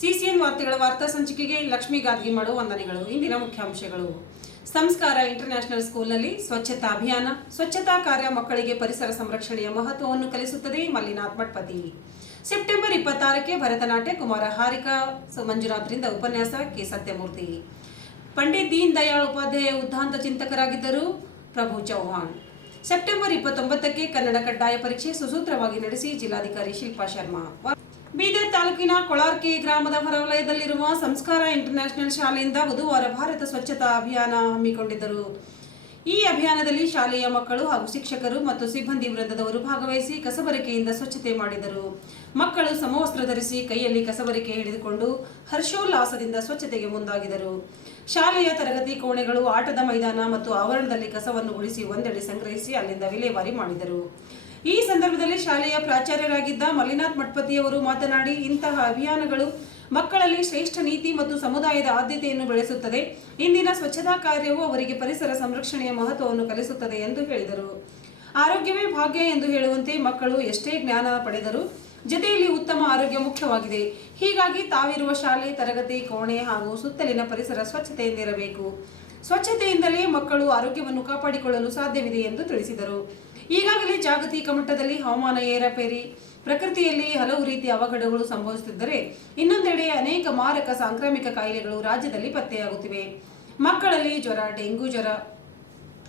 CCN ವಾರ್ತೆಗಳ ವಾರ್ತಾ ಸಂಚಿಕೆಗೆ ಲಕ್ಷ್ಮೀ ಗಾದ್ಗಿಮಾಡು ವಂದನೆಗಳು. ಇಂದಿನ ಮುಖ್ಯಾಂಶಗಳು. ಸಂಸ್ಕಾರ ಇಂಟರ್ನ್ಯಾಷನಲ್ ಸ್ಕೂಲ್ನಲ್ಲಿ ಸ್ವಚ್ಛತಾ ಅಭಿಯಾನ. ಸ್ವಚ್ಛತಾ ಕಾರ್ಯ ಮಕ್ಕಳಿಗೆ ಪರಿಸರ ಸಂರಕ್ಷಣೆಯ ಮಹತ್ವವನ್ನು ಕಲಿಸುತ್ತದೆ ಮಲ್ಲಿನಾಥ್ ಮಠಪತಿ. ಸೆಪ್ಟೆಂಬರ್ ಇಪ್ಪತ್ತಾರಕ್ಕೆ ಭರತನಾಟ್ಯ ಕುಮಾರ ಹಾರಿಕಾ ಮಂಜುನಾಥ್ರಿಂದ ಉಪನ್ಯಾಸ ಕೆ. ಸತ್ಯಮೂರ್ತಿ. ಪಂಡಿತ್ ದೀನ್ ದಯಾಳ್ ಉಪಾಧ್ಯಾಯ ಉದ್ದಾಂತ ಚಿಂತಕರಾಗಿದ್ದರು ಪ್ರಭು ಚೌಹಾಣ್. ಸೆಪ್ಟೆಂಬರ್ ಇಪ್ಪತ್ತೊಂಬತ್ತಕ್ಕೆ ಕನ್ನಡ ಕಡ್ಡಾಯ ಪರೀಕ್ಷೆ ಸುಸೂತ್ರವಾಗಿ ನಡೆಸಿ ಜಿಲ್ಲಾಧಿಕಾರಿ ಶಿಲ್ಪಾ ಶರ್ಮಾ. ಬೀದರ್ ತಾಲೂಕಿನ ಕೊಳಾರ್ಕೆ ಗ್ರಾಮದ ಹೊರವಲಯದಲ್ಲಿರುವ ಸಂಸ್ಕಾರ ಇಂಟರ್ನ್ಯಾಷನಲ್ ಶಾಲೆಯಿಂದ ಬುಧವಾರ ಭಾರತ ಸ್ವಚ್ಛತಾ ಅಭಿಯಾನ ಹಮ್ಮಿಕೊಂಡಿದ್ದರು. ಈ ಅಭಿಯಾನದಲ್ಲಿ ಶಾಲೆಯ ಮಕ್ಕಳು ಹಾಗೂ ಶಿಕ್ಷಕರು ಮತ್ತು ಸಿಬ್ಬಂದಿ ವೃಂದದವರು ಭಾಗವಹಿಸಿ ಕಸಬರಿಕೆಯಿಂದ ಸ್ವಚ್ಛತೆ ಮಾಡಿದರು. ಮಕ್ಕಳು ಸಮವಸ್ತ್ರ ಧರಿಸಿ ಕೈಯಲ್ಲಿ ಕಸಬರಿಕೆ ಹಿಡಿದುಕೊಂಡು ಹರ್ಷೋಲ್ಲಾಸದಿಂದ ಸ್ವಚ್ಛತೆಗೆ ಮುಂದಾಗಿದರು. ಶಾಲೆಯ ತರಗತಿ ಕೋಣೆಗಳು, ಆಟದ ಮೈದಾನ ಮತ್ತು ಆವರಣದಲ್ಲಿ ಕಸವನ್ನು ಉಳಿಸಿ ಒಂದೆಡೆ ಸಂಗ್ರಹಿಸಿ ಅಲ್ಲಿಂದ ವಿಲೇವಾರಿ ಮಾಡಿದರು. ಈ ಸಂದರ್ಭದಲ್ಲಿ ಶಾಲೆಯ ಪ್ರಾಚಾರ್ಯರಾಗಿದ್ದ ಮಲ್ಲಿನಾಥ್ ಮಠಪತಿಯವರು ಮಾತನಾಡಿ, ಇಂತಹ ಅಭಿಯಾನಗಳು ಮಕ್ಕಳಲ್ಲಿ ಶ್ರೇಷ್ಠ ನೀತಿ ಮತ್ತು ಸಮುದಾಯದ ಆದ್ಯತೆಯನ್ನು ಬೆಳೆಸುತ್ತದೆ. ಇಂದಿನ ಸ್ವಚ್ಛತಾ ಕಾರ್ಯವು ಅವರಿಗೆ ಪರಿಸರ ಸಂರಕ್ಷಣೆಯ ಮಹತ್ವವನ್ನು ಕಲಿಸುತ್ತದೆ ಎಂದು ಹೇಳಿದರು. ಆರೋಗ್ಯವೇ ಭಾಗ್ಯ ಎಂದು ಹೇಳುವಂತೆ ಮಕ್ಕಳು ಎಷ್ಟೇ ಜ್ಞಾನ ಪಡೆದರು ಜೊತೆಯಲ್ಲಿ ಉತ್ತಮ ಆರೋಗ್ಯ ಮುಖ್ಯವಾಗಿದೆ ಹೀಗಾಗಿ ತಾವಿರುವ ಶಾಲೆ, ತರಗತಿ, ಕೋಣೆ ಹಾಗೂ ಸುತ್ತಲಿನ ಪರಿಸರ ಸ್ವಚ್ಛತೆಯಿಂದಿರಬೇಕು. ಸ್ವಚ್ಛತೆಯಿಂದಲೇ ಮಕ್ಕಳು ಆರೋಗ್ಯವನ್ನು ಕಾಪಾಡಿಕೊಳ್ಳಲು ಸಾಧ್ಯವಿದೆ ಎಂದು ತಿಳಿಸಿದರು. ಈಗಾಗಲೇ ಜಾಗತಿಕ ಮಟ್ಟದಲ್ಲಿ ಹವಾಮಾನ ಏರಪೇರಿ, ಪ್ರಕೃತಿಯಲ್ಲಿ ಹಲವು ರೀತಿಯ ಅವಘಡಗಳು ಸಂಭವಿಸುತ್ತಿದ್ದರೆ ಇನ್ನೊಂದೆಡೆ ಅನೇಕ ಮಾರಕ ಸಾಂಕ್ರಾಮಿಕ ಕಾಯಿಲೆಗಳು ರಾಜ್ಯದಲ್ಲಿ ಪತ್ತೆಯಾಗುತ್ತಿವೆ. ಮಕ್ಕಳಲ್ಲಿ ಜ್ವರ, ಡೆಂಗು ಜ್ವರ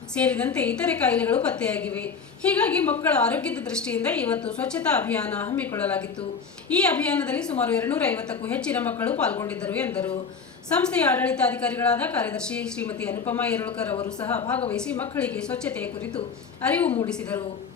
ಸೇರಿದಂತೆ ಇತರೆ ಕಾಯಿಲೆಗಳು ಪತ್ತೆಯಾಗಿವೆ. ಹೀಗಾಗಿ ಮಕ್ಕಳ ಆರೋಗ್ಯದ ದೃಷ್ಟಿಯಿಂದ ಇವತ್ತು ಸ್ವಚ್ಛತಾ ಅಭಿಯಾನ ಹಮ್ಮಿಕೊಳ್ಳಲಾಗಿತ್ತು. ಈ ಅಭಿಯಾನದಲ್ಲಿ ಸುಮಾರು ಎರಡುನೂರ ಐವತ್ತಕ್ಕೂ ಹೆಚ್ಚಿನ ಮಕ್ಕಳು ಪಾಲ್ಗೊಂಡಿದ್ದರು ಎಂದರು. ಸಂಸ್ಥೆಯ ಆಡಳಿತಾಧಿಕಾರಿಗಳಾದ ಕಾರ್ಯದರ್ಶಿ ಶ್ರೀಮತಿ ಅನುಪಮಾ ಯರೋಳ್ಕರ್ ಅವರು ಸಹ ಭಾಗವಹಿಸಿ ಮಕ್ಕಳಿಗೆ ಸ್ವಚ್ಛತೆಯ ಕುರಿತು ಅರಿವು ಮೂಡಿಸಿದರು.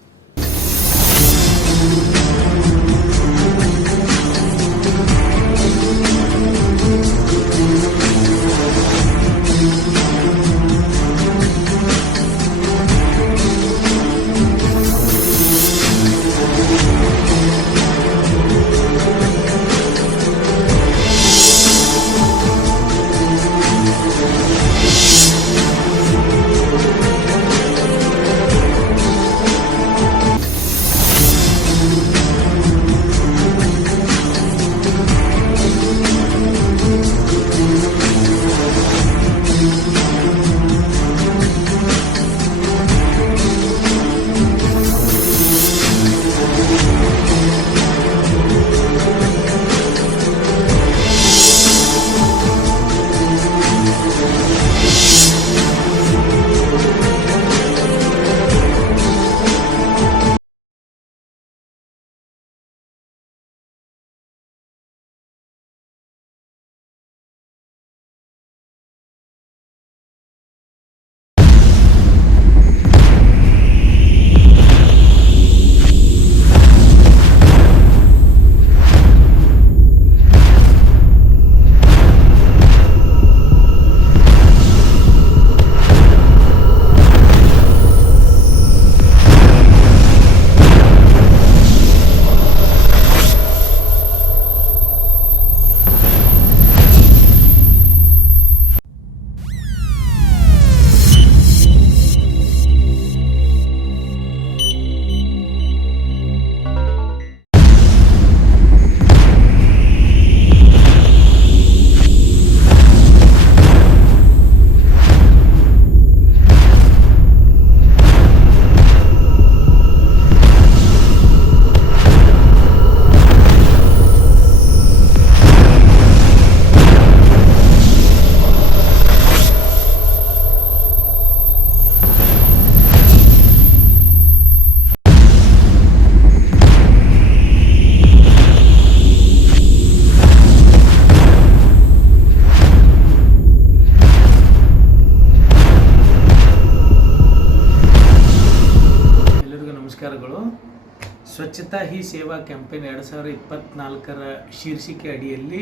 ಸ್ವಚ್ಛತಾ ಹಿ ಸೇವಾ ಕ್ಯಾಂಪೇನ್ ಎರಡು ಸಾವಿರದ ಇಪ್ಪತ್ನಾಲ್ಕರ ಶೀರ್ಷಿಕೆ ಅಡಿಯಲ್ಲಿ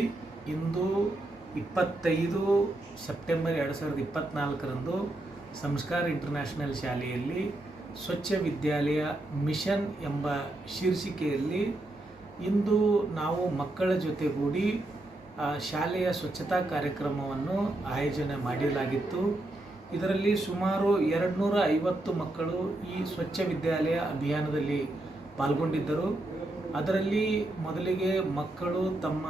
ಇಂದು ಇಪ್ಪತ್ತೈದು ಸೆಪ್ಟೆಂಬರ್ ಎರಡು ಸಾವಿರದ ಇಪ್ಪತ್ನಾಲ್ಕರಂದು ಸಂಸ್ಕಾರ ಇಂಟರ್ನ್ಯಾಷನಲ್ ಶಾಲೆಯಲ್ಲಿ ಸ್ವಚ್ಛ ವಿದ್ಯಾಲಯ ಮಿಷನ್ ಎಂಬ ಶೀರ್ಷಿಕೆಯಲ್ಲಿ ಇಂದು ನಾವು ಮಕ್ಕಳ ಜೊತೆಗೂಡಿ ಶಾಲೆಯ ಸ್ವಚ್ಛತಾ ಕಾರ್ಯಕ್ರಮವನ್ನು ಆಯೋಜನೆ ಮಾಡಲಾಗಿತ್ತು. ಇದರಲ್ಲಿ ಸುಮಾರು ಎರಡುನೂರ ಐವತ್ತು ಮಕ್ಕಳು ಈ ಸ್ವಚ್ಛ ವಿದ್ಯಾಲಯ ಅಭಿಯಾನದಲ್ಲಿ ಪಾಲ್ಗೊಂಡಿದ್ದರು. ಅದರಲ್ಲಿ ಮೊದಲಿಗೆ ಮಕ್ಕಳು ತಮ್ಮ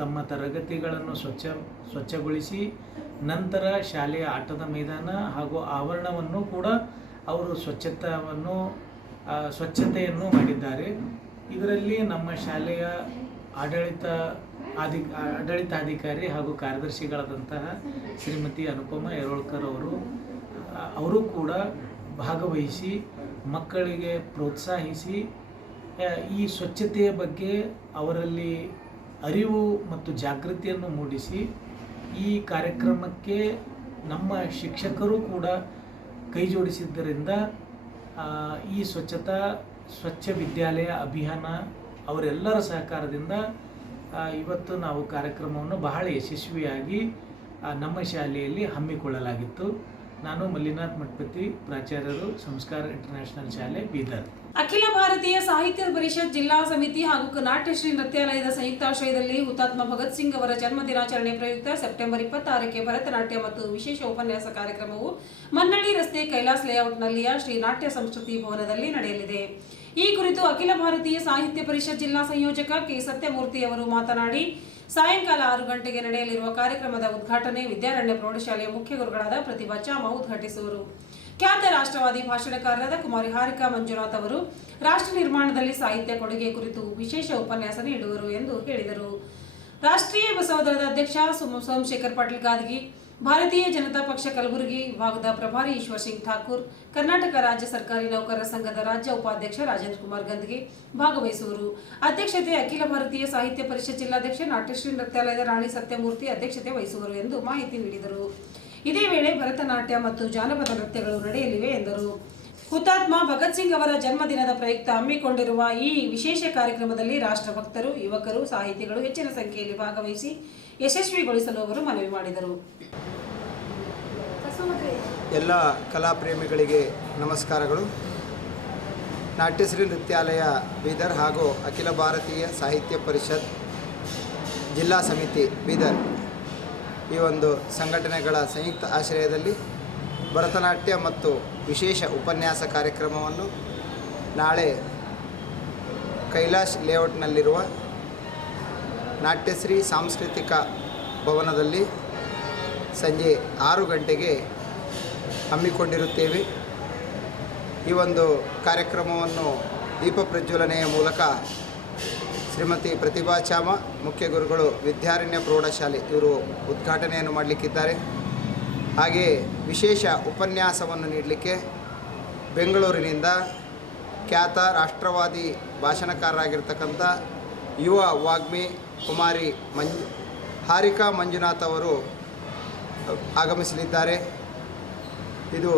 ತಮ್ಮ ತರಗತಿಗಳನ್ನು ಸ್ವಚ್ಛ, ಸ್ವಚ್ಛಗೊಳಿಸಿ ನಂತರ ಶಾಲೆಯ ಆಟದ ಮೈದಾನ ಹಾಗೂ ಆವರಣವನ್ನು ಕೂಡ ಅವರು ಸ್ವಚ್ಛತವನ್ನು ಸ್ವಚ್ಛತೆಯನ್ನು ಮಾಡಿದ್ದಾರೆ. ಇದರಲ್ಲಿ ನಮ್ಮ ಶಾಲೆಯ ಆಡಳಿತ ಅಧಿ ಆಡಳಿತಾಧಿಕಾರಿ ಹಾಗೂ ಕಾರ್ಯದರ್ಶಿಗಳಾದಂತಹ ಶ್ರೀಮತಿ ಅನುಪಮ ಯರೋಳ್ಕರ್ ಅವರು ಅವರು ಕೂಡ ಭಾಗವಹಿಸಿ ಮಕ್ಕಳಿಗೆ ಪ್ರೋತ್ಸಾಹಿಸಿ ಈ ಸ್ವಚ್ಛತೆಯ ಬಗ್ಗೆ ಅವರಲ್ಲಿ ಅರಿವು ಮತ್ತು ಜಾಗೃತಿಯನ್ನು ಮೂಡಿಸಿ ಈ ಕಾರ್ಯಕ್ರಮಕ್ಕೆ ನಮ್ಮ ಶಿಕ್ಷಕರು ಕೂಡ ಕೈಜೋಡಿಸಿದ್ದರಿಂದ ಈ ಸ್ವಚ್ಛತಾ, ಸ್ವಚ್ಛ ವಿದ್ಯಾಲಯ ಅಭಿಯಾನ ಅವರೆಲ್ಲರ ಸಹಕಾರದಿಂದ ಇವತ್ತು ನಾವು ಕಾರ್ಯಕ್ರಮವನ್ನು ಬಹಳ ಯಶಸ್ವಿಯಾಗಿ ನಮ್ಮ ಶಾಲೆಯಲ್ಲಿ ಹಮ್ಮಿಕೊಳ್ಳಲಾಗಿತ್ತು. ನಾನು ಮಲ್ಲಿನಾಥ್ ಮಠಪತಿ, ಪ್ರಾಚಾರ್ಯರು ಸಂಸ್ಕಾರ ಇಂಟರ್ನ್ಯಾಷನಲ್ ಶಾಲೆ ಬೀದರ್. ಅಖಿಲ ಭಾರತೀಯ ಸಾಹಿತ್ಯ ಪರಿಷತ್ ಜಿಲ್ಲಾ ಸಮಿತಿ ಹಾಗೂ ನಾಟ್ಯಶ್ರೀ ನೃತ್ಯಾಲಯದ ಸಂಯುಕ್ತಾಶ್ರಯದಲ್ಲಿ ಹುತಾತ್ಮ ಭಗತ್ ಸಿಂಗ್ ಅವರ ಜನ್ಮ ದಿನಾಚರಣೆ ಪ್ರಯುಕ್ತ ಸೆಪ್ಟೆಂಬರ್ ಇಪ್ಪತ್ತಾರಕ್ಕೆ ಭರತನಾಟ್ಯ ಮತ್ತು ವಿಶೇಷ ಉಪನ್ಯಾಸ ಕಾರ್ಯಕ್ರಮವು ಮನ್ನಡಿ ರಸ್ತೆ ಕೈಲಾಸ್ ಲೇಔಟ್ನಲ್ಲಿಯ ಶ್ರೀ ನಾಟ್ಯ ಸಂಸ್ಕೃತಿ ಭವನದಲ್ಲಿ ನಡೆಯಲಿದೆ. ಈ ಕುರಿತು ಅಖಿಲ ಭಾರತೀಯ ಸಾಹಿತ್ಯ ಪರಿಷತ್ ಜಿಲ್ಲಾ ಸಂಯೋಜಕ ಕೆ ಸತ್ಯಮೂರ್ತಿ ಅವರು ಮಾತನಾಡಿ, ಸಾಯಂಕಾಲ ಆರು ಗಂಟೆಗೆ ನಡೆಯಲಿರುವ ಕಾರ್ಯಕ್ರಮದ ಉದ್ಘಾಟನೆ ವಿದ್ಯಾರಣ್ಯ ಪ್ರೌಢಶಾಲೆಯ ಮುಖ್ಯ ಗುರುಗಳಾದ ಪ್ರತಿಭಾ ಚಾಮ ಉದ್ಘಾಟಿಸುವರು. ಖ್ಯಾತ ರಾಷ್ಟ್ರವಾದಿ ಭಾಷಣಕಾರರಾದ ಕುಮಾರಿ ಹಾರಿಕಾ ಮಂಜುನಾಥ್ ಅವರು ರಾಷ್ಟ್ರ ನಿರ್ಮಾಣದಲ್ಲಿ ಸಾಹಿತ್ಯ ಕೊಡುಗೆ ಕುರಿತು ವಿಶೇಷ ಉಪನ್ಯಾಸ ನೀಡುವರು ಎಂದು ಹೇಳಿದರು. ರಾಷ್ಟ್ರೀಯ ಬಸವದಳದ ಅಧ್ಯಕ್ಷ ಸೋಮ- ಸೋಮಶೇಖರ್ ಪಾಟೀಲ್ ಗಾದಗಿ, ಭಾರತೀಯ ಜನತಾ ಪಕ್ಷ ಕಲಬುರಗಿ ವಿಭಾಗದ ಪ್ರಭಾರಿ ಈಶ್ವರ್ ಸಿಂಗ್ ಠಾಕೂರ್, ಕರ್ನಾಟಕ ರಾಜ್ಯ ಸರ್ಕಾರಿ ನೌಕರರ ಸಂಘದ ರಾಜ್ಯ ಉಪಾಧ್ಯಕ್ಷ ರಾಜೇಂದ್ರ ಕುಮಾರ್ ಗಂದ್ಗೆ ಭಾಗವಹಿಸುವರು. ಅಧ್ಯಕ್ಷತೆ ಅಖಿಲ ಭಾರತೀಯ ಸಾಹಿತ್ಯ ಪರಿಷತ್ ಜಿಲ್ಲಾಧ್ಯಕ್ಷ ನಾಟ್ಯಶ್ರೀ ನೃತ್ಯಾಲಯದ ರಾಣಿ ಸತ್ಯಮೂರ್ತಿ ಅಧ್ಯಕ್ಷತೆ ವಹಿಸುವರು ಎಂದು ಮಾಹಿತಿ ನೀಡಿದರು. ಇದೇ ವೇಳೆ ಭರತನಾಟ್ಯ ಮತ್ತು ಜಾನಪದ ನೃತ್ಯಗಳು ನಡೆಯಲಿವೆ ಎಂದರು. ಹುತಾತ್ಮ ಭಗತ್ ಸಿಂಗ್ ಅವರ ಜನ್ಮದಿನದ ಪ್ರಯುಕ್ತ ಹಮ್ಮಿಕೊಂಡಿರುವ ಈ ವಿಶೇಷ ಕಾರ್ಯಕ್ರಮದಲ್ಲಿ ರಾಷ್ಟ್ರಭಕ್ತರು, ಯುವಕರು, ಸಾಹಿತಿಗಳು ಹೆಚ್ಚಿನ ಸಂಖ್ಯೆಯಲ್ಲಿ ಭಾಗವಹಿಸಿ ಯಶಸ್ವಿಗೊಳಿಸಲು ಅವರು ಮನವಿ ಮಾಡಿದರು. ಎಲ್ಲ ಕಲಾಪ್ರೇಮಿಗಳಿಗೆ ನಮಸ್ಕಾರಗಳು. ನಾಟ್ಯಶ್ರೀ ನೃತ್ಯಾಲಯ ಬೀದರ್ ಹಾಗೂ ಅಖಿಲ ಭಾರತೀಯ ಸಾಹಿತ್ಯ ಪರಿಷತ್ ಜಿಲ್ಲಾ ಸಮಿತಿ ಬೀದರ್. ಈ ಒಂದು ಸಂಘಟನೆಗಳ ಸಂಯುಕ್ತ ಆಶ್ರಯದಲ್ಲಿ ಭರತನಾಟ್ಯ ಮತ್ತು ವಿಶೇಷ ಉಪನ್ಯಾಸ ಕಾರ್ಯಕ್ರಮವನ್ನು ನಾಳೆ ಕೈಲಾಶ್ ಲೇಔಟ್ನಲ್ಲಿರುವ ನಾಟ್ಯಶ್ರೀ ಸಾಂಸ್ಕೃತಿಕ ಭವನದಲ್ಲಿ ಸಂಜೆ ಆರು ಗಂಟೆಗೆ ಹಮ್ಮಿಕೊಂಡಿರುತ್ತೇವೆ. ಈ ಒಂದು ಕಾರ್ಯಕ್ರಮವನ್ನು ದೀಪ ಪ್ರಜ್ವಲನೆಯ ಮೂಲಕ ಶ್ರೀಮತಿ ಪ್ರತಿಭಾ ಚಾಮ, ಮುಖ್ಯ ಗುರುಗಳು, ವಿದ್ಯಾರಣ್ಯ ಪ್ರೌಢಶಾಲೆ, ಇವರು ಉದ್ಘಾಟನೆಯನ್ನು ಮಾಡಲಿಕ್ಕಿದ್ದಾರೆ. ಹಾಗೆ ವಿಶೇಷ ಉಪನ್ಯಾಸವನ್ನು ನೀಡಲಿಕ್ಕೆ ಬೆಂಗಳೂರಿನಿಂದ ಖ್ಯಾತ ರಾಷ್ಟ್ರವಾದಿ ಭಾಷಣಕಾರರಾಗಿರ್ತಕ್ಕಂಥ ಯುವ ವಾಗ್ಮಿ ಕುಮಾರಿ ಮಂಜು, ಹಾರಿಕಾ ಮಂಜುನಾಥ್ ಅವರು ಆಗಮಿಸಲಿದ್ದಾರೆ. ಇದು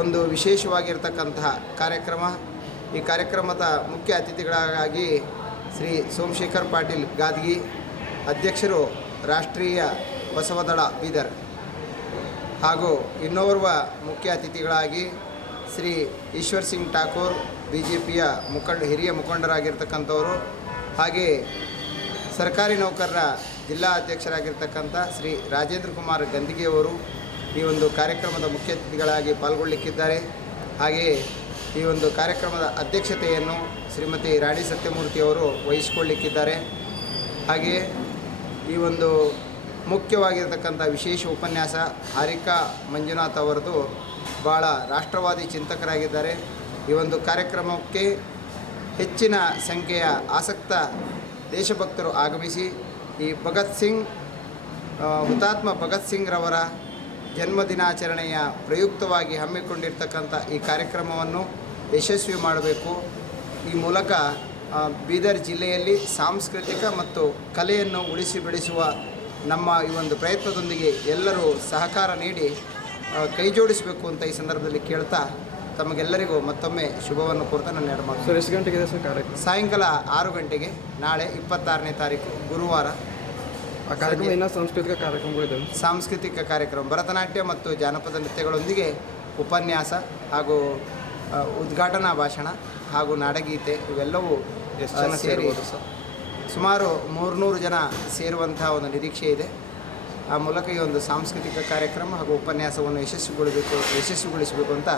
ಒಂದು ವಿಶೇಷವಾಗಿರ್ತಕ್ಕಂತಹ ಕಾರ್ಯಕ್ರಮ. ಈ ಕಾರ್ಯಕ್ರಮದ ಮುಖ್ಯ ಅತಿಥಿಗಳಾಗಿ ಶ್ರೀ ಸೋಮಶೇಖರ್ ಪಾಟೀಲ್ ಗಾದ್ಗಿ ಅಧ್ಯಕ್ಷರು ರಾಷ್ಟ್ರೀಯ ಬಸವದಳ ಬೀದರ್ ಹಾಗೂ ಇನ್ನೋರ್ವ ಮುಖ್ಯ ಅತಿಥಿಗಳಾಗಿ ಶ್ರೀ ಈಶ್ವರ್ ಸಿಂಗ್ ಠಾಕೂರ್ ಬಿ ಜೆ ಪಿಯ ಮುಖಂಡ, ಹಿರಿಯ ಮುಖಂಡರಾಗಿರ್ತಕ್ಕಂಥವರು ಹಾಗೆ ಸರ್ಕಾರಿ ನೌಕರರ ಜಿಲ್ಲಾ ಅಧ್ಯಕ್ಷರಾಗಿರ್ತಕ್ಕಂಥ ಶ್ರೀ ರಾಜೇಂದ್ರ ಕುಮಾರ್ ಗಂದಿಗೆಯವರು ಈ ಒಂದು ಕಾರ್ಯಕ್ರಮದ ಮುಖ್ಯ ಅತಿಥಿಗಳಾಗಿ ಪಾಲ್ಗೊಳ್ಳಲಿಕ್ಕಿದ್ದಾರೆ ಹಾಗೆಯೇ ಈ ಒಂದು ಕಾರ್ಯಕ್ರಮದ ಅಧ್ಯಕ್ಷತೆಯನ್ನು ಶ್ರೀಮತಿ ರಾಣಿ ಸತ್ಯಮೂರ್ತಿಯವರು ವಹಿಸಿಕೊಳ್ಳಿಕ್ಕಿದ್ದಾರೆ. ಹಾಗೆಯೇ ಈ ಒಂದು ಮುಖ್ಯವಾಗಿರತಕ್ಕಂಥ ವಿಶೇಷ ಉಪನ್ಯಾಸ ಹಾರಿಕಾ ಮಂಜುನಾಥ್ ಅವರದು ಭಾಳ ರಾಷ್ಟ್ರವಾದಿ ಚಿಂತಕರಾಗಿದ್ದಾರೆ. ಈ ಒಂದು ಕಾರ್ಯಕ್ರಮಕ್ಕೆ ಹೆಚ್ಚಿನ ಸಂಖ್ಯೆಯ ಆಸಕ್ತ ದೇಶಭಕ್ತರು ಆಗಮಿಸಿ ಈ ಭಗತ್ ಸಿಂಗ್ ಹುತಾತ್ಮ ಭಗತ್ ಸಿಂಗ್ರವರ ಜನ್ಮದಿನಾಚರಣೆಯ ಪ್ರಯುಕ್ತವಾಗಿ ಹಮ್ಮಿಕೊಂಡಿರ್ತಕ್ಕಂಥ ಈ ಕಾರ್ಯಕ್ರಮವನ್ನು ಯಶಸ್ವಿ ಮಾಡಬೇಕು. ಈ ಮೂಲಕ ಬೀದರ್ ಜಿಲ್ಲೆಯಲ್ಲಿ ಸಾಂಸ್ಕೃತಿಕ ಮತ್ತು ಕಲೆಯನ್ನು ಉಳಿಸಿ ಬೆಳೆಸುವ ನಮ್ಮ ಈ ಒಂದು ಪ್ರಯತ್ನದೊಂದಿಗೆ ಎಲ್ಲರೂ ಸಹಕಾರ ನೀಡಿ ಕೈಜೋಡಿಸಬೇಕು ಕೈ ಜೋಡಿಸಬೇಕು ಅಂತ ಈ ಸಂದರ್ಭದಲ್ಲಿ ಕೇಳ್ತಾ ತಮಗೆಲ್ಲರಿಗೂ ಮತ್ತೊಮ್ಮೆ ಶುಭವನ್ನು ಕೋರ್ತಾ ನನ್ನ ಎರಡು ಮಾತು ಸರ್ ಎಷ್ಟು ಗಂಟೆಗೆ ಸರ್ ಕಾರ್ಯಕ್ರಮ? ಸಾಯಂಕಾಲ ಆರು ಗಂಟೆಗೆ ನಾಳೆ ಇಪ್ಪತ್ತಾರನೇ ತಾರೀಕು ಗುರುವಾರ. ಆ ಕಾರ್ಯಕ್ರಮ ಇನ್ನೂ ಸಾಂಸ್ಕೃತಿಕ ಕಾರ್ಯಕ್ರಮಗಳಿದ್ದಾವೆ ಸಾಂಸ್ಕೃತಿಕ ಕಾರ್ಯಕ್ರಮ ಭರತನಾಟ್ಯ ಮತ್ತು ಜಾನಪದ ನೃತ್ಯಗಳೊಂದಿಗೆ ಉಪನ್ಯಾಸ ಹಾಗೂ ಉದ್ಘಾಟನಾ ಭಾಷಣ ಹಾಗೂ ನಾಡಗೀತೆ ಇವೆಲ್ಲವೂ ಸರ್? ಸುಮಾರು ಮೂರುನೂರು ಜನ ಸೇರುವಂತಹ ಒಂದು ನಿರೀಕ್ಷೆ ಇದೆ. ಆ ಮೂಲಕ ಈ ಒಂದು ಸಾಂಸ್ಕೃತಿಕ ಕಾರ್ಯಕ್ರಮ ಹಾಗೂ ಉಪನ್ಯಾಸವನ್ನು ಯಶಸ್ವಿಗೊಳಿಸಬೇಕು ಯಶಸ್ವಿಗೊಳಿಸಬೇಕು ಅಂತ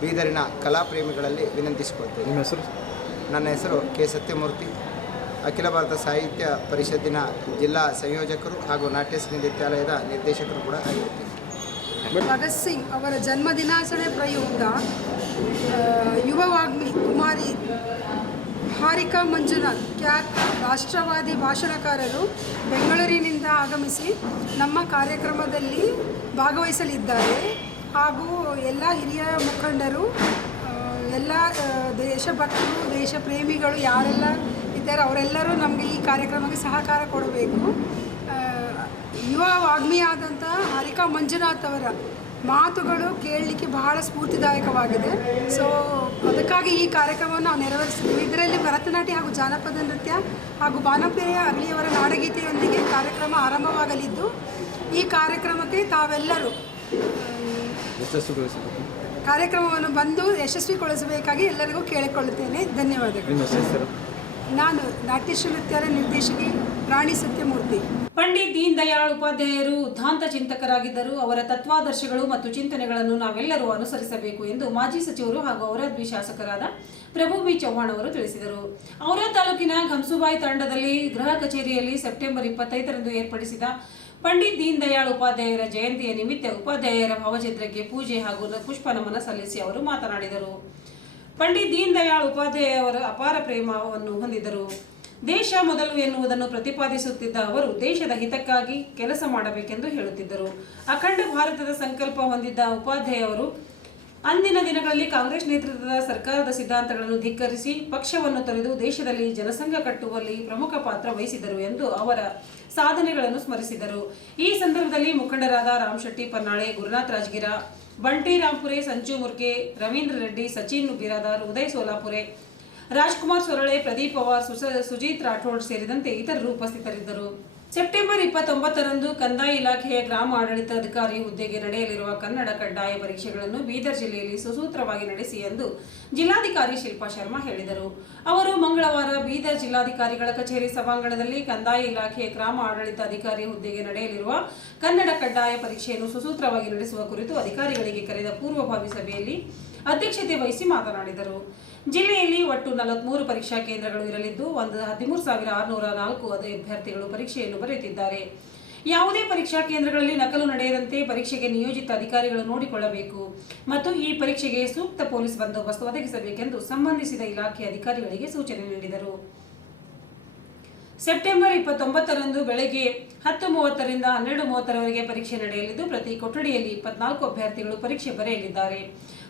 ಬೀದರಿನ ಕಲಾಪ್ರೇಮಿಗಳಲ್ಲಿ ವಿನಂತಿಸಿಕೊಳ್ತೇನೆ. ನಿಮ್ಮ ಹೆಸರು? ನನ್ನ ಹೆಸರು ಕೆ. ಸತ್ಯಮೂರ್ತಿ. ಅಖಿಲ ಭಾರತ ಸಾಹಿತ್ಯ ಪರಿಷತ್ತಿನ ಜಿಲ್ಲಾ ಸಂಯೋಜಕರು ಹಾಗೂ ನಾಟ್ಯ ಸಂಗೀತಾಲಯದ ನಿರ್ದೇಶಕರು ಕೂಡ ಆಗಿರುತ್ತೇನೆ ಭಗತ್ ಸಿಂಗ್ ಅವರ ಜನ್ಮ ದಿನಾಚರಣೆ ಪ್ರಯುಕ್ತ ಯುವ ವಾಗ್ಮಿ ಕುಮಾರಿ ಹಾರಿಕಾ ಮಂಜುನಾಥ್ ಖ್ಯಾತ ರಾಷ್ಟ್ರವಾದಿ ಭಾಷಣಕಾರರು ಬೆಂಗಳೂರಿನಿಂದ ಆಗಮಿಸಿ ನಮ್ಮ ಕಾರ್ಯಕ್ರಮದಲ್ಲಿ ಭಾಗವಹಿಸಲಿದ್ದಾರೆ. ಹಾಗೂ ಎಲ್ಲ ಹಿರಿಯ ಮುಖಂಡರು ಎಲ್ಲ ದೇಶಭಕ್ತರು ದೇಶ ಪ್ರೇಮಿಗಳು ಯಾರೆಲ್ಲ ಇದ್ದಾರೆ ಅವರೆಲ್ಲರೂ ನಮಗೆ ಈ ಕಾರ್ಯಕ್ರಮಕ್ಕೆ ಸಹಕಾರ ಕೊಡಬೇಕು. ಯುವ ವಾಗ್ಮಿಯಾದಂತಹ ಹರಿಕಾ ಮಂಜುನಾಥ್ ಅವರ ಮಾತುಗಳು ಕೇಳಲಿಕ್ಕೆ ಬಹಳ ಸ್ಫೂರ್ತಿದಾಯಕವಾಗಿದೆ. ಸೊ ಅದಕ್ಕಾಗಿ ಈ ಕಾರ್ಯಕ್ರಮವನ್ನು ನಾವು ನೆರವೇರಿಸ್ತೀವಿ ಇದರಲ್ಲಿ ಭರತನಾಟ್ಯ ಹಾಗೂ ಜಾನಪದ ನೃತ್ಯ ಹಾಗೂ ಬಾನಪ್ರಿಯ ಅಗ್ಲಿಯವರ ನಾಡಗೀತೆಯೊಂದಿಗೆ ಕಾರ್ಯಕ್ರಮ ಆರಂಭವಾಗಲಿದ್ದು ಈ ಕಾರ್ಯಕ್ರಮಕ್ಕೆ ತಾವೆಲ್ಲರೂ ಕಾರ್ಯಕ್ರಮವನ್ನು ಬಂದು ಯಶಸ್ವಿಗೊಳಿಸಬೇಕಾಗಿ ಎಲ್ಲರಿಗೂ ಕೇಳಿಕೊಳ್ಳುತ್ತೇನೆ. ಧನ್ಯವಾದಗಳು. ನಾನು ನಾಟ್ಯಶ್ರೀ ನಿರ್ದೇಶಕಿ ರಾಣಿ ಸತ್ಯಮೂರ್ತಿ. ಪಂಡಿತ್ ದೀನ್ ದಯಾಳ್ ಉಪಾಧ್ಯಾಯರು ಉದ್ದಾಂತ ಚಿಂತಕರಾಗಿದ್ದರು. ಅವರ ತತ್ವಾದರ್ಶಗಳು ಮತ್ತು ಚಿಂತನೆಗಳನ್ನು ನಾವೆಲ್ಲರೂ ಅನುಸರಿಸಬೇಕು ಎಂದು ಮಾಜಿ ಸಚಿವರು ಹಾಗೂ ಔರಾದ್ವಿ ಶಾಸಕರಾದ ಪ್ರಭು ಬಿ ಚೌಹಾಣ್ ಅವರು ತಿಳಿಸಿದರು. ಔರಾದ್ ತಾಲೂಕಿನ ಘಮ್ಸುಬಾಯಿ ತಂಡದಲ್ಲಿ ಗೃಹ ಕಚೇರಿಯಲ್ಲಿ ಸೆಪ್ಟೆಂಬರ್ ಇಪ್ಪತ್ತೈದರಂದು ಏರ್ಪಡಿಸಿದ ಪಂಡಿತ್ ದೀನ್ ದಯಾಳ್ ಉಪಾಧ್ಯಾಯರ ಜಯಂತಿಯ ನಿಮಿತ್ತ ಉಪಾಧ್ಯಾಯರ ಭಾವಚಿತ್ರಕ್ಕೆ ಪೂಜೆ ಹಾಗೂ ಪುಷ್ಪ ನಮನ ಸಲ್ಲಿಸಿ ಅವರು ಮಾತನಾಡಿದರು. ಪಂಡಿತ್ ದೀನ್ ದಯಾಳ್ ಉಪಾಧ್ಯಾಯ ಅವರ ಅಪಾರ ಪ್ರೇಮವನ್ನು ಹೊಂದಿದ್ದರು. ದೇಶ ಮೊದಲು ಎನ್ನುವುದನ್ನು ಪ್ರತಿಪಾದಿಸುತ್ತಿದ್ದ ಅವರು ದೇಶದ ಹಿತಕ್ಕಾಗಿ ಕೆಲಸ ಮಾಡಬೇಕೆಂದು ಹೇಳುತ್ತಿದ್ದರು. ಅಖಂಡ ಭಾರತದ ಸಂಕಲ್ಪ ಹೊಂದಿದ್ದ ಉಪಾಧ್ಯಾಯ ಅವರು, ಅಂದಿನ ದಿನಗಳಲ್ಲಿ ಕಾಂಗ್ರೆಸ್ ನೇತೃತ್ವದ ಸರ್ಕಾರದ ಸಿದ್ಧಾಂತಗಳನ್ನು ಧಿಕ್ಕರಿಸಿ ಪಕ್ಷವನ್ನು ತೊರೆದು ದೇಶದಲ್ಲಿ ಜನಸಂಘ ಕಟ್ಟುವಲ್ಲಿ ಪ್ರಮುಖ ಪಾತ್ರ ವಹಿಸಿದರು ಎಂದು ಅವರ ಸಾಧನೆಗಳನ್ನು ಸ್ಮರಿಸಿದರು. ಈ ಸಂದರ್ಭದಲ್ಲಿ ಮುಖಂಡರಾದ ರಾಮ್ ಶೆಟ್ಟಿ ಪನ್ನಾಳೆ, ಗುರುನಾಥ್ ರಾಜ್ಗಿರ ರಾಂಪುರೆ ಸಂಜು ಮುರ್ಕೆ, ರವೀಂದ್ರ ರೆಡ್ಡಿ, ಸಚಿನ್ ಬಿರಾದಾರ್, ಉದಯ್ ಸೋಲಾಪುರೆ, ರಾಜ್ಕುಮಾರ್ ಸೊರಳೆ, ಪ್ರದೀಪ್ ಪವಾರ್ ಸುಜೀತ್ ರಾಠೋಡ್ ಸೇರಿದಂತೆ ಇತರರು ಉಪಸ್ಥಿತರಿದ್ದರು. ಸೆಪ್ಟೆಂಬರ್ ಇಪ್ಪತ್ತೊಂಬತ್ತರಂದು ಕಂದಾಯ ಇಲಾಖೆಯ ಗ್ರಾಮ ಆಡಳಿತ ಅಧಿಕಾರಿ ಹುದ್ದೆಗೆ ನಡೆಯಲಿರುವ ಕನ್ನಡ ಕಡ್ಡಾಯ ಪರೀಕ್ಷೆಗಳನ್ನು ಬೀದರ್ ಜಿಲ್ಲೆಯಲ್ಲಿ ಸುಸೂತ್ರವಾಗಿ ನಡೆಸಿ ಎಂದು ಜಿಲ್ಲಾಧಿಕಾರಿ ಶಿಲ್ಪಾ ಶರ್ಮಾ ಹೇಳಿದರು. ಅವರು ಮಂಗಳವಾರ ಬೀದರ್ ಜಿಲ್ಲಾಧಿಕಾರಿಗಳ ಕಚೇರಿ ಸಭಾಂಗಣದಲ್ಲಿ ಕಂದಾಯ ಇಲಾಖೆಯ ಗ್ರಾಮ ಆಡಳಿತ ಅಧಿಕಾರಿ ಹುದ್ದೆಗೆ ನಡೆಯಲಿರುವ ಕನ್ನಡ ಕಡ್ಡಾಯ ಪರೀಕ್ಷೆಯನ್ನು ಸುಸೂತ್ರವಾಗಿ ನಡೆಸುವ ಕುರಿತು ಅಧಿಕಾರಿಗಳಿಗೆ ಕರೆದ ಪೂರ್ವಭಾವಿ ಸಭೆಯಲ್ಲಿ ಅಧ್ಯಕ್ಷತೆ ವಹಿಸಿ ಮಾತನಾಡಿದರು. ಜಿಲ್ಲೆಯಲ್ಲಿ ಒಟ್ಟು ನಲವತ್ಮೂರು ಪರೀಕ್ಷಾ ಕೇಂದ್ರಗಳು ಇರಲಿದ್ದು, ಒಂದು ಹದಿಮೂರು ಸಾವಿರ ಆರುನೂರ ನಾಲ್ಕು ಅದೇ ಅಭ್ಯರ್ಥಿಗಳು ಪರೀಕ್ಷೆಯನ್ನು ಬರೆಯುತ್ತಿದ್ದಾರೆ. ಯಾವುದೇ ಪರೀಕ್ಷಾ ಕೇಂದ್ರಗಳಲ್ಲಿ ನಕಲು ನಡೆಯದಂತೆ ಪರೀಕ್ಷೆಗೆ ನಿಯೋಜಿತ ಅಧಿಕಾರಿಗಳು ನೋಡಿಕೊಳ್ಳಬೇಕು. ಮತ್ತು ಈ ಪರೀಕ್ಷೆಗೆ ಸೂಕ್ತ ಪೊಲೀಸ್ ಬಂದೋಬಸ್ತ್ ಒದಗಿಸಬೇಕೆಂದು ಸಂಬಂಧಿಸಿದ ಇಲಾಖೆ ಅಧಿಕಾರಿಗಳಿಗೆ ಸೂಚನೆ ನೀಡಿದರು. ಸೆಪ್ಟೆಂಬರ್ ಇಪ್ಪತ್ತೊಂಬತ್ತರಂದು ಬೆಳಗ್ಗೆ ಹತ್ತು ಮೂವತ್ತರಿಂದ ಹನ್ನೆರಡು ಮೂವತ್ತರವರೆಗೆ ಪರೀಕ್ಷೆ ನಡೆಯಲಿದ್ದು, ಪ್ರತಿ ಕೊಠಡಿಯಲ್ಲಿ ಇಪ್ಪತ್ನಾಲ್ಕು ಅಭ್ಯರ್ಥಿಗಳು ಪರೀಕ್ಷೆ ಬರೆಯಲಿದ್ದಾರೆ.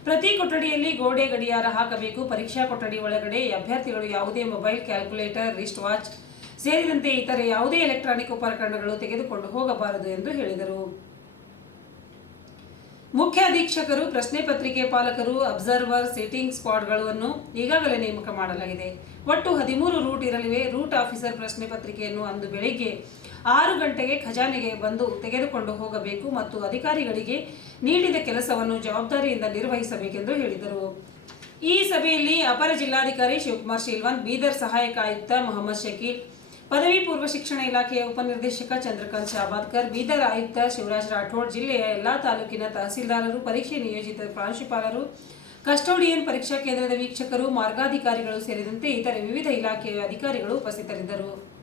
ಪ್ರತಿ ಕೊಠಡಿಯಲ್ಲಿ ಗೋಡೆ ಗಡಿಯಾರ ಹಾಕಬೇಕು. ಪರೀಕ್ಷಾ ಕೊಠಡಿ ಒಳಗಡೆ ಅಭ್ಯರ್ಥಿಗಳು ಯಾವುದೇ ಮೊಬೈಲ್ ಕ್ಯಾಲ್ಕುಲೇಟರ್, ರಿಸ್ಟ್ ವಾಚ್ ಸೇರಿದಂತೆ ಇತರೆ ಯಾವುದೇ ಎಲೆಕ್ಟ್ರಾನಿಕ್ ಉಪಕರಣಗಳು ತೆಗೆದುಕೊಂಡು ಹೋಗಬಾರದು ಎಂದು ಹೇಳಿದರು. ಮುಖ್ಯ ಅಧೀಕ್ಷಕರು, ಪ್ರಶ್ನೆ ಪತ್ರಿಕೆ ಪಾಲಕರು, ಅಬ್ಸರ್ವರ್, ಸಿಟಿಂಗ್ ಸ್ಕ್ವಾಡ್ಗಳನ್ನು ಈಗಾಗಲೇ ನೇಮಕ ಮಾಡಲಾಗಿದೆ. ಒಟ್ಟು ಹದಿಮೂರು ರೂಟ್ ಇರಲಿವೆ. ರೂಟ್ ಆಫೀಸರ್ ಪ್ರಶ್ನೆ ಪತ್ರಿಕೆಯನ್ನು ಅಂದು ಬೆಳಿಗ್ಗೆ ಆರು ಗಂಟೆಗೆ ಖಜಾನೆಗೆ ಬಂದು ತೆಗೆದುಕೊಂಡು ಹೋಗಬೇಕು ಮತ್ತು ಅಧಿಕಾರಿಗಳಿಗೆ ನೀಡಿದ ಕೆಲಸವನ್ನು ಜವಾಬ್ದಾರಿಯಿಂದ ನಿರ್ವಹಿಸಬೇಕೆಂದು ಹೇಳಿದರು. ಈ ಸಭೆಯಲ್ಲಿ ಅಪರ ಜಿಲ್ಲಾಧಿಕಾರಿ ಶಿವಕುಮಾರ್ ಶಿಲ್ವಾನ್, ಬೀದರ್ ಸಹಾಯಕ ಆಯುಕ್ತ ಮೊಹಮ್ಮದ್ ಶಕೀಲ್, ಪದವಿ ಪೂರ್ವ ಶಿಕ್ಷಣ ಇಲಾಖೆಯ ಉಪನಿರ್ದೇಶಕ ಚಂದ್ರಕಾಂತ್ ಶಾಬಾದ್ಕರ್, ಬೀದರ್ ಆಯುಕ್ತ ಶಿವರಾಜ್ ರಾಠೋಡ್, ಜಿಲ್ಲೆಯ ಎಲ್ಲಾ ತಾಲೂಕಿನ ತಹಸೀಲ್ದಾರರು, ಪರೀಕ್ಷೆ ನಿಯೋಜಿತ ಪ್ರಾಂಶುಪಾಲರು, ಕಸ್ಟೋಡಿಯನ್ ಪರೀಕ್ಷಾ ಕೇಂದ್ರದ ವೀಕ್ಷಕರು, ಮಾರ್ಗಾಧಿಕಾರಿಗಳು ಸೇರಿದಂತೆ ಇತರೆ ವಿವಿಧ ಇಲಾಖೆಯ ಅಧಿಕಾರಿಗಳು ಉಪಸ್ಥಿತರಿದ್ದರು.